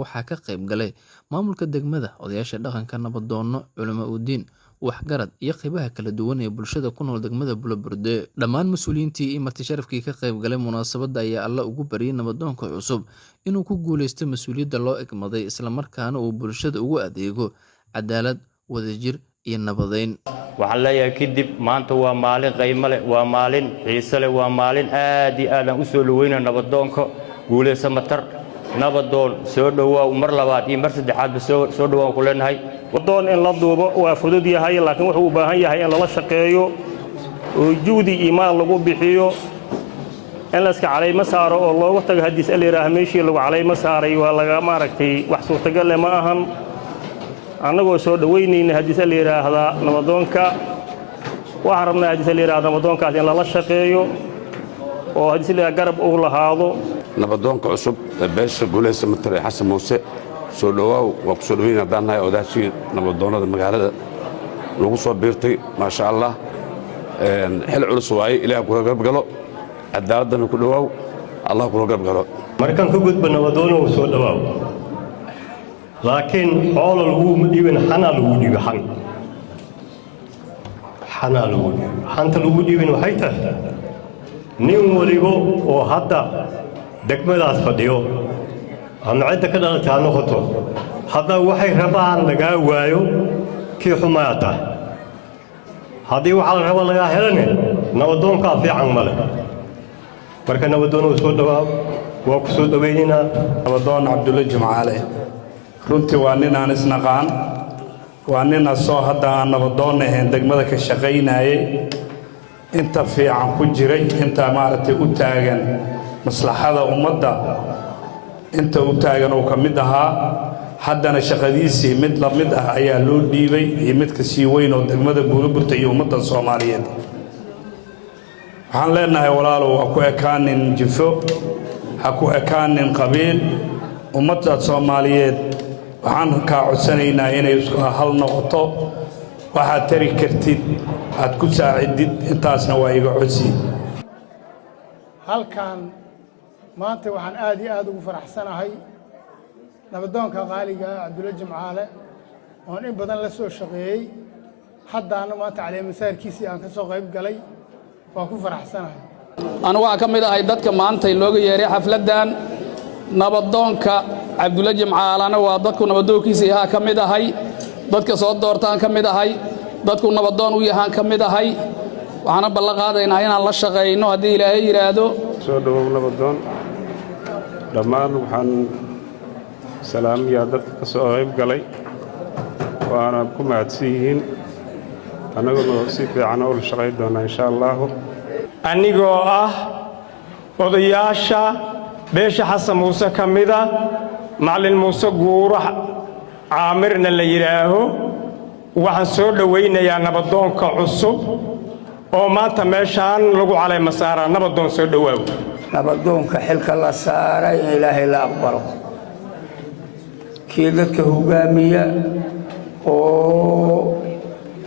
waxaa ka qayb galay maamulka degmada, odayaasha dhaqanka, nabadoono, culimo u diin, waxgarad iyo qaybaha kala duwan ee bulshada ku nool degmada Bulaburde. Dhammaan mas'uuliyiintii iyo marti sharafkii ka qayb galay munaasabadda ayaa Alle ugu baryay nabadoonka cusub inuu ku guuleysto mas'uuliyadda loo egmaday, isla markaana uu bulshada ugu adeego cadaalad, wadajir iyo nabadeyn. waxaan leeyahay kadib maanta waa maalin qiimo leh, waa maalin xiiso leh, waa maalin aad iyo aad aan u soo dhaweynaa nabadoonka guuleysa matar. nabadoon soo dhawaaw mar labaad iyo mar saddexaadba soo dhawaan ku leenahay. nabadoon in la duubo waa fudud yahay, laakiin wuxuu u baahan yahay in lala shaqeeyo oo juhdi iyo maal lagu bixiyo, in la iska calayma saaro oo looga tago hadiis aliraah meeshii lagu calayma saaray waa laga maaragtay wax suurtagal leh ma ahan. annagoo soo dhaweynayna hadiis aliraahda nabadoonka waxaan rabnaa hadiis aliraahda nabadoonkaas in lala shaqeeyo oo hadiis aliraah garab uu lahaado. nabadoonka cusub beesha guuleysa matar ee xasan muuse soo dhawaaw waa ku soo dhaweynaa haddaan nahay odaashii nabadoonnada magaalada lagu soo biirtay maasha allah. xil culus waaye, ilaah kula garab galo, cadaaladana ku dhawaaw, allah kula garab galo. markaan ka gudba nabadoonow soo dhawaaw, laakiin xoolo laguma dhiibin, xanaa lagu dhiibi xanaa lagu dhiibi. xanta lagu dhiibin waxay tahay nin waliba oo hadda degmadaas fadhiyo ama cidda ka dhalatay ha noqoto, hadda waxay rabaan lagaa waayo kii xumaata. haddii waxaa la raba lagaa helane nabadoonkaa fiican male. marka nabadoonow soo dhawaaw, waa ku soo dhawaynaynaa. nabadoon cabdulla jimcaale runtii waa nin aan isnaqaan, waa nin asoo hadda aan nabadoon ahayn degmada ka shaqaynayay, inta fiican ku jiray, inta maaragtay u taagan maslaxada ummadda, inta u taagan uu ka mid ahaa. haddana shaqadiisii mid la mid ah ayaa loo dhiibay iyo mid ka sii weyn oo degmada Bulaburde iyo ummadda Soomaaliyeed. waxaan leenahay walaalow ha ku ekaanin jifo, ha ku ekaanin qabiil. ummadda Soomaaliyeed waxaan kaa codsanaynaa inay isku hal noqoto, waxaad tari kartid aad ku saacidid, intaasna waa iga codsi. halkan maanta waxaan aad iyo aad ugu faraxsanahay nabadoonka qaaliga Cabdulla Jimcaale oo in badan la soo shaqeeyay, haddaana maanta caleemasaarkiisii aan ka soo qayb galay, waa ku faraxsanahay. anigu waxaan ka mid ahay dadka maanta looga yeeray xafladdan. nabadoonka Cabdulla Jimcaalana waa dadku nabadoonkiisii ahaa ka mid ahay, dadka soo doortaan ka mid ahay, dadku nabadoon u yahaan ka mid ahay. waxaana ballan qaadaynaa inaan la shaqayno haddii ilaahay yidhaahdo. soo dhawow nabadoon. dhammaan waxaan salaamiyaa dadka ka soo qayb galay, waana ku mahadsan yihiin. annaguna si fiican oo la shaqayn doonaa insha allahu. anigoo ah odayaasha beesha xasan muuse ka mida, macallin muuse guura caamirna la yidhaaho, waxaan soo dhawaynayaa nabadoonka cusub oo maanta meeshaan lagu calayma saaraa. nabadoon soo dhawaaw. nabadoonka xilka la saaray in ilaahay la aqbalo, kii dadka hogaamiya oo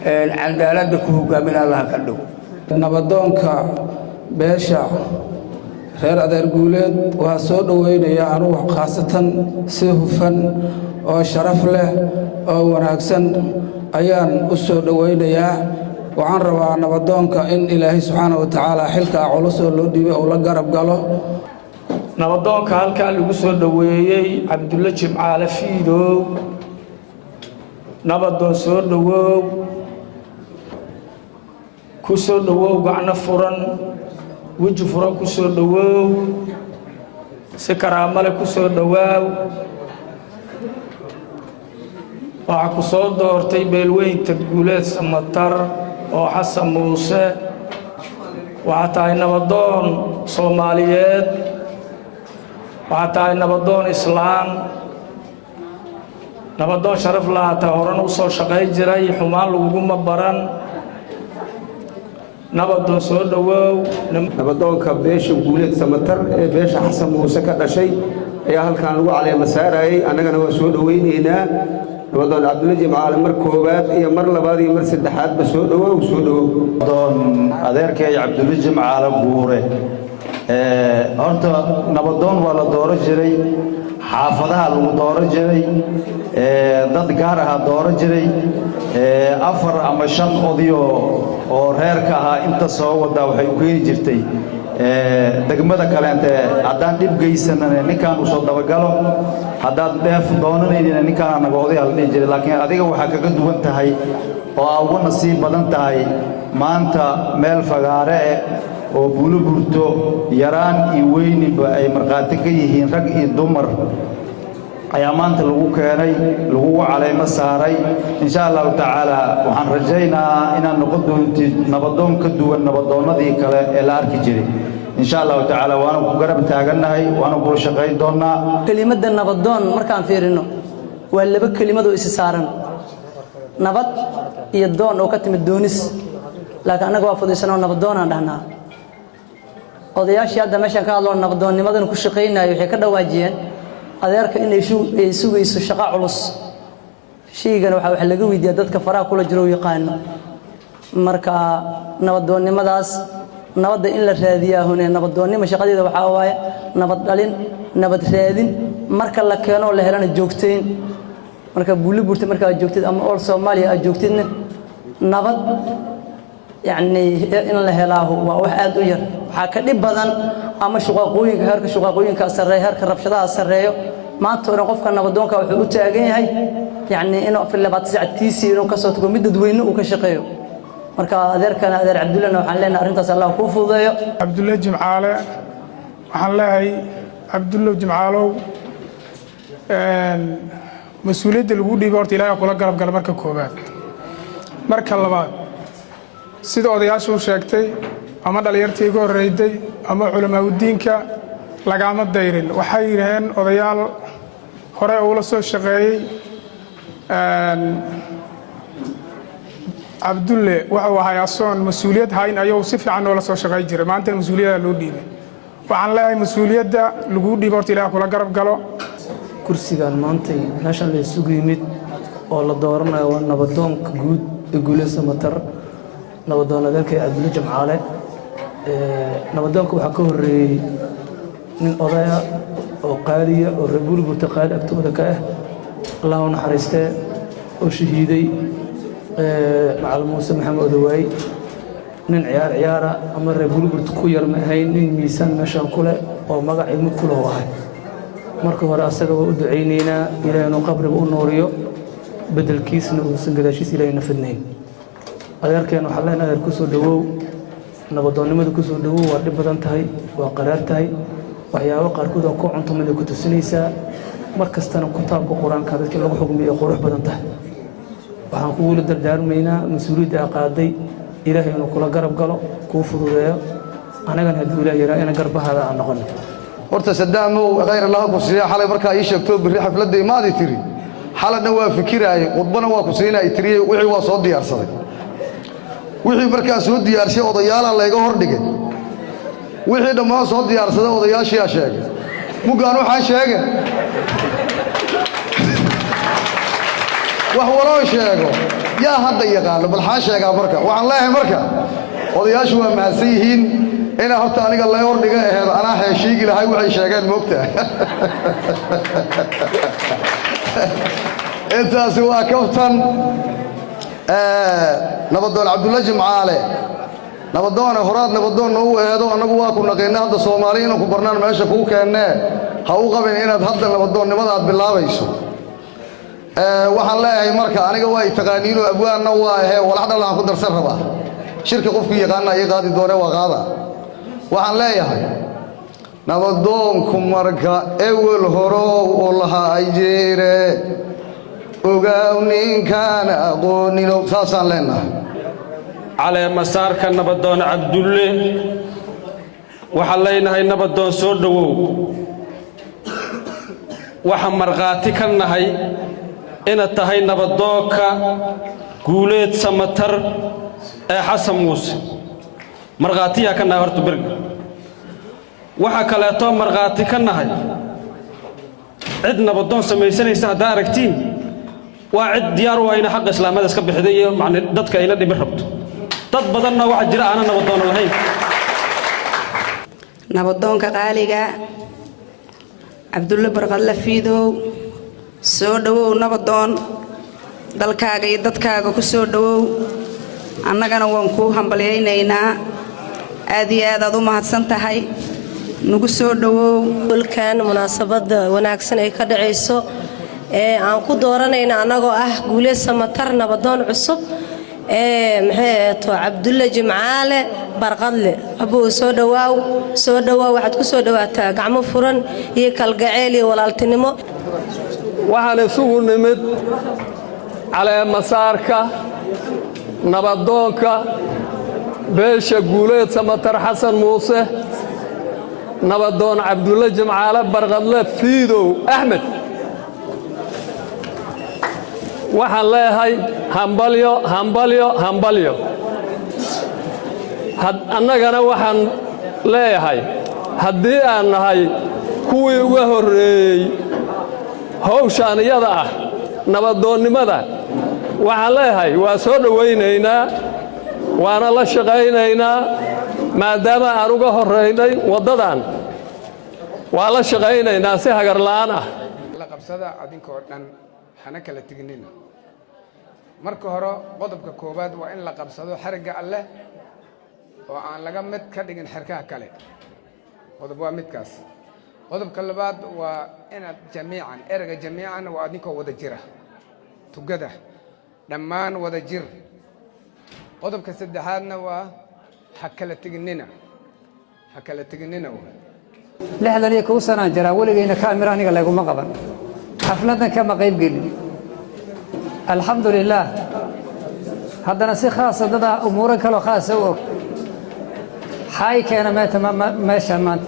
cadaaladda ku hogaamin allaha ka dhigo. nabadoonka beesha reer adeer guuleed waa soo dhaweynaya anugu khaasatan si hufan oo sharaf leh oo wanaagsan ayaan u soo dhaweynayaa. waxaan rabaa nabadoonka in ilaahay subxaanahu wa tacaala xilkaa culus oo loo dhiibay uu la garab galo. nabadoonka halkaa lagu soo dhaweeyey Cabdulla Jimcaale Fiidow, nabadoon soo dhawow, ku soo dhawow gacno furan, weji furan ku soo dhawow, si karaamale ku soo dhawaaw. waxaa ku soo doortay beelweynta guuleed samatar oo xasan muuse. waxaa tahay nabadoon Soomaaliyeed, waxaa tahay nabadoon islaam, nabadoon sharaf lahaata, horena u soo shaqayn jiray, xumaan laguguma baran. nabadoon soo dhawow. nabadoonka beesha guuleed samatar ee beesha xasan muuse ka dhashay ayaa halkan lagu caleema saarayay, annagana waa soo dhawaynaynaa. nabadoon Cabdulla Jimcaale mar koowaad iyo mar labaad iyo mar saddexaadba soo dhawow. nabadoon adeerkay Cabdulla Jimcaale guure. horta nabadoon waa la dooran jiray, xaafadaha lagu dooro jiray dad gaar ah dooro jiray 4 ama 5 odayo oo reerka ahaa inta soo wada waxay u keeni jirtay degmada kale inta haddaan dhib geysanana ninkaan u soo dabagalo haddaad dheef doonanaydina ninkaan anaga odayaal dhihi jiray laakiin adiga waxaa kaga duwan tahay oo aa uga nasiib badan tahay maanta meel fagaare oo buulo burto yaraan iyo weyniba ay marqaati ka yihiin rag iyo dumar ayaa maanta lagu keenay lagu caleemo saaray insha Allah taala waxaan rajaynayaa inaan noqon doonto nabadoon ka duwan nabadoonadii kale ee la arki jiray insha Allah taala waana ku garab taaganahay waana ku shaqayn doonaa kelimada nabadoon markaan fiirino waa laba kelimad oo is saaran nabad iyo doon oo ka timid doonis laakiin anaga waa fududsanoo nabadoon aan dhahnaa odayaashii hadda meeshan ka hadlo nabadoonnimadan ku shaqeynaayo waxay ka dhawaajiyeen adeerka in ay sugayso shaqo culus sheegana waxa laga weydiiyaa dadka faraha kula jiro yaqaan marka nabadoonnimadaas nabadda in la raadiyaa hone nabadoonnimo shaqadeeda waxa waaye nabad dhalin nabad raadin marka la keeno la helana joogteyn marka buuliburta marka aad joogtid ama all Soomaaliya aad joogtidna nabad يعني إن الله له وواحد أجر حكى بدن أما شقاقوين هرك شقاقوين كسرية هرك ربشة سرية ما ترى قف كنا بدون كوحوت أجين هاي يعني إنه في اللي بتسع تيسي إنه كسرت مدة دوين وكشقيه مركا ذر كان ذر عبد الله وحلنا أرنت سلاه كوفو ضيا عبد الله جمعاله وحلاه عبد الله جمعاله مسؤولية الوجود بارت إلى يقول قلب مركا كوبات مركا اللبات sida odayaashu sheegtay ama dhalinyartii ugu horeeyday ama culamaad diinka lagama dayrin waxay yiraahdeen odayaal hore oo la soo shaqeeyay Abdulle waxa ahay asoon mas'uuliyad hayn ayuu si fiican oo la soo shaqeey jiray maanta mas'uuliyadda loo dhiibay waxaan leeyahay mas'uuliyadda lagu dhiibay horta Ilaahay kula garab galo kursigan maanta meeshan la isugu yimid oo la dooranayo waa nabadoonka guud ee Guuleys Matar nabadoon adeerkay Abdul Jamcaale nabadoonka waxa ka horeeyay nin odaya oo qaaliya oo reebul burtaqaal agtooda ka ah Allah u naxariistay oo shahiiday macal Muuse Maxamed Odawaay nin ciyaara ama reebul burtu ku yar ma ahayn nin miisaan meeshan kule oo magac ilmo kule wahay marka hore asaga u duceynayna Ilaahay inuu qabriga u nooriyo bedelkiisna uu san gadaashiis Ilaahay nafadnayn adeerkeen waxa leen adeer ku soo dhawow nabadoonnimada ku soo dhawow waa dhib badan tahay waa qaraar tahay waxyaabo qaarkood oo ku cuntamada ku tusinaysaa markastana kitaabka quraanka dadka lagu xukmiyo qurux badan tahay waxaan ku wada dardaarmaynaa mas'uuliyadda qaaday Ilaahay inuu kula garab galo ku fududeeyo anagana hadii Ilaahay yaraa in garbahaada aan noqon horta sadaamow khayr Allah ku siiya xalay marka ay sheegto biri xafladda imaadi tiri xaladna waa fikiraay qodbana waa ku siinay tiri wixii waa soo diyaarsaday wixii markaa soo diyaarshay odayaal laga hor dhigay wixii dhammaan soo diyaarsaday odayaashii sheegay mugaan waxa sheegay wax waloo sheego yaa hadda yaqaan bal ha sheega marka waxaan leeyahay marka odayaashu waa mahadsan yihiin ina horta aniga la hor dhigay aheed ana heeshiigi lahay waxay sheegeen moogta intaas waa kaftan nabadoon Abdullah Jamcaale nabadoon horaad nabadoon oo eedo anagu waa ku naqeena hadda Soomaaliyeena ku barnaan meesha ku keenee ha u qabin inaad hadda nabadoonnimada aad bilaabayso waxaan leeyahay marka aniga waa taqaaniino abwaana waa ahay walaxda la ku darsan rabaa shirka qofkii yaqaan ay qaadi doona waa qaada waxaan leeyahay nabadoonku marka ewel horo oo laha ay jeere ogaanin kana aqoonino saasaan leenahay على مسارك نبضون عبد الله وحلينا هاي نبضون سودو وحمرغاتك النهي إن تهي نبضوك قوليت سمتر حسن موسى مرغاتيها كنا هرت برق وحكالاتو مرغاتك النهي عدنا نبضون سميسان يسا داركتين وعد ديار وين حق إسلام هذا سكب حدية مع ضدك إلى دي بالربط dad badanna waxa jira aan nabadoon lahayn nabadoonka qaaliga cabdulle barqadle fiidow soo dhowow nabadoon dalkaaga iyo dadkaaga ku soo dhowow annagana waan kuu hambalyaynaynaa aad iyo aad aad u mahadsan tahay nagu soo dhowow golkan munaasabada wanaagsan ay ka dhacayso ee aan ku dooranayna annagoo ah Guuleed Samatar nabadoon cusub cabdulle jimcaale barqadle abuu soo dhawaaw waxaad ku soo dhawaataa gacmo furan iyo kalgacayl iyo walaaltinimo waxaan isugu nimid caleemasaarka nabadoonka beesha Guuleed Samatar Xasan Muuse nabadoon cabdulle jimcaale barqadle fiidow Axmed waxaan leeyahay hambalyo annagana waxaan leeyahay haddii aan nahay kuwii uga horreeyey hawshaan iyada ah nabadoonnimada waxaan leeyahay waa soo dhowaynaynaa waana la shaqaynaynaa maadaama aan uga horraynay waddadan waa la shaqaynaynaa si hagar la'aan ah la qabsada adinkoo dhan hana kala tegnina marka hore qodobka koowaad waa in la qabsado xarigga alleh oo aan laga mid ka dhigin xirkaha kale qodob waa midkaas qodobka labaad waa inaad jamiican erga jamiican waa adinkoo wada jira tugada dhammaan wada jir qodobka saddexaadna waa ha kala tegnina lixdan iyo kow sanaan jiraa weligayna kaamira aniga laguma qaban xafladan kama qayb gelin alxamdulilaah haddana si khaasa dada umuuro kaloo khaasa u og xaay keena meeshaan maanta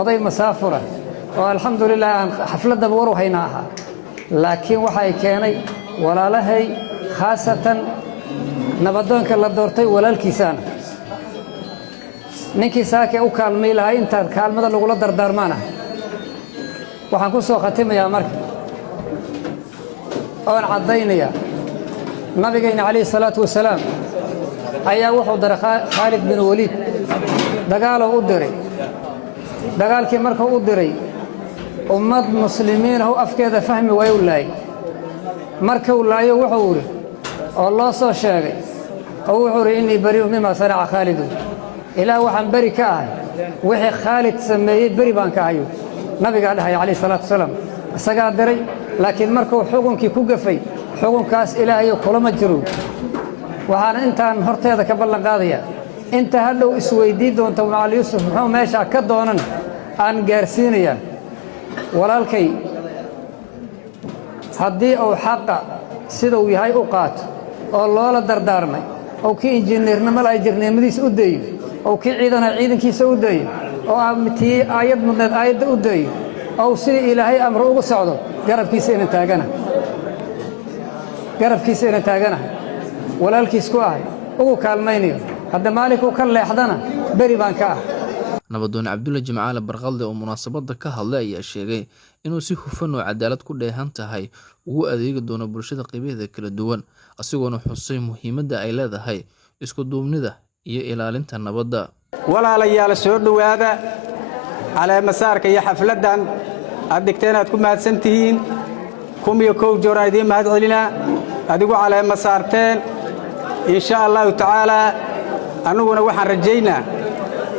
oday masaafura oo alxamdulilah aan xafladaba war hayna ahaa laakiin waxay keenay walaalahay khaasatan nabadoonka la doortay walaalkiisaana ninkii saakee u kaalmay lahaa intaan kaalmada lagula dardaarmaana waxaan ku soo khatimayaa marka oon caddaynayaa nabigayna calayhi salaatu wasalaam ayaa wuxuu diray khaalid bin waliid dagaaloo u diray dagaalkii markuu u diray ummad muslimiin ah afkeeda fahmi waayo u laayay markuu laayo wuxuu idhi oo loo soo sheegay oo wuxuu idhi innii bari'u mimaa sanaca khaalidu ilaah waxaan beri ka ahay wixii khaalid sameeyey beri baan ka ahayo nabigaa dhahaya calayhi salaatu wasalaam isagaa diray laakiin markuu xukunkii ku gafay xukunkaas ilaahayo kulama jiro waxaana intaan horteeda ka ballan qaadayaa inta hadhow isweydii doonta macali yuusuf muxuu meeshaa ka doonan aan gaarsiinayaa walaalkay haddii uu xaqa siduu yahay u qaato oo loola dardaarmay oo kii injineernimo laha injineernimadiisa u dayo oo kii ciidana ciidankiisa u dayo oo tii aayad mudneed aayadda u dayo oo sidii ilaahay amro ugu socdo garabkiisa inaan taagana walaalkiis ku ahay ugu kaalmaynayo hadda maalinkuu ka leexdana beri baan ka ah nabadoon cabdulle jimcaale barqadle oo munaasabadda ka hadlay ayaa sheegay inuu si hufan oo cadaalad ku dheehan tahay ugu adeegi doono bulshada qaybaheeda kala duwan asigoona xusay muhiimadda ay leedahay isku duubnida iyo ilaalinta nabadda walaalayaal soo dhowaada caleemasaarka iyo xafladdan aad dhigteen aad ku mahadsan tihiin kumiyo kow joor aan idiin mahad celinaa adigu caleema saarteen insha allahu tacaalaa annuguna waxaan rajaynaa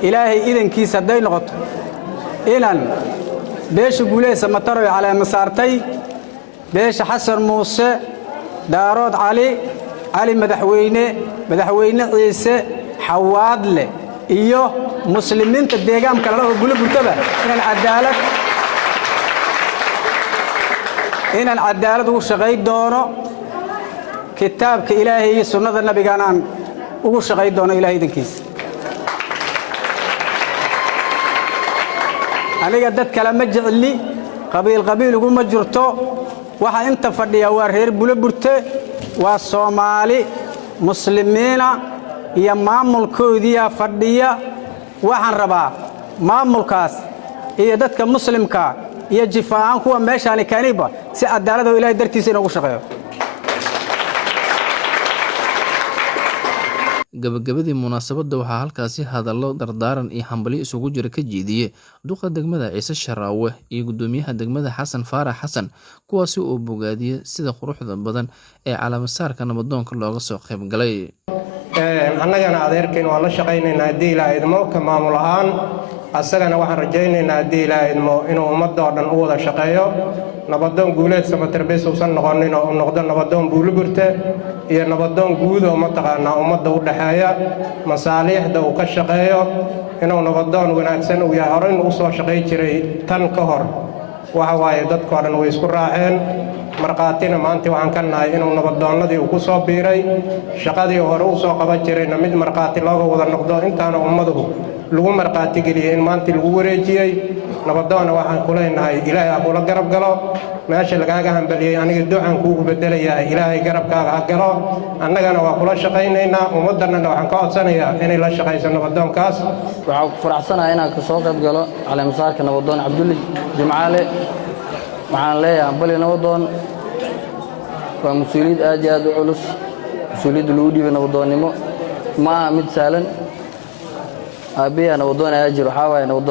ilaahay idankiisa hadday noqoto inaan beesha Guuleed Samatar oo caleema saartay beesha Xasan Muuse daarood cali madaxweyne ciise xawaadle iyo muslimiinta deegaanka la gula burtaba inaan cadaalad ugu shaqay doono kitaabka ilaahay iyo sunnada nabigaan aan ugu shaqay doono ilaahay idankiisa aniga dad kale ma jecli qabiil uguma jirto waxa inta fadhiya waa reer Buleburte waa Soomaali muslimiina iyo maamulkoodii fadhiya waxaan rabaa maamulkaas iyo dadka muslimka iyo jifaan kuwa meeshaan kaniba si cadaalad oo ilaahay dartiisa inuu shaqeeyo gabagabadii munaasabadda waxaa halkaasi hadallo dardaaran iyo hambalyo isugu jira ka jeediyey duqa degmada Ciise Sharaawe iyo gudoomiyaha degmada Xasan Faarax Xasan, kuwaasi oo bogaadiyey sida quruxda badan ee calaamasaarka nabadoonka looga soo qayb galay. annagana adeerkeen waa la shaqaynaynaa haddii ilaahay idmo ka maamul ahaan, asagana waxaan rajaynaynaa haddii ilaahay idmo inuu ummadda oo dhan u wada shaqeeyo. nabadoon guuleed Samatar bes uusan noqonin oo uu noqdo nabadoon Buuliburte iyo nabadoon guud oo mataqaanaa ummadda u dhaxeeya masaaliixda uu ka shaqeeyo, inuu nabadoon wanaagsan uu yahay. horey u soo shaqay jiray tan ka hor, waxa waaye dadkoo dhan way isku raaceen. marqaatina maanta waxaan ka nahay inuu nabadoonnadii uu ku soo biiray, shaqadii hore u soo qaban jirayna mid marqaati looga wada noqdo. intaana ummaduhu lagu marqaati geliyey in maanta lagu wareejiyey. nabadoonna waxaan ku leenahay ilaahay ha kula garab galo, meesha lagaaga hambaliyey aniga ducaan kuugu bedelayaa, ilaahay garabkaaga ha galo. annagana waa kula shaqaynaynaa, ummaddannana waxaan ka codsanayaa inay la shaqayso nabadoonkaas. waxaan ku faraxsanahay inaan ka soo qayb galo caleemasaarka nabadoon Cabdulle Jimcaale. waxaan leeyahay hambali nabadoon, waa mas-uuliyad aad iyo aad u culus. mas-uuliyadda lagu dhiibay nabadoonnimo ma aha mid sahlan. aabbiyaa nabadoon ayaa jiro, waxaa waaye nabadoon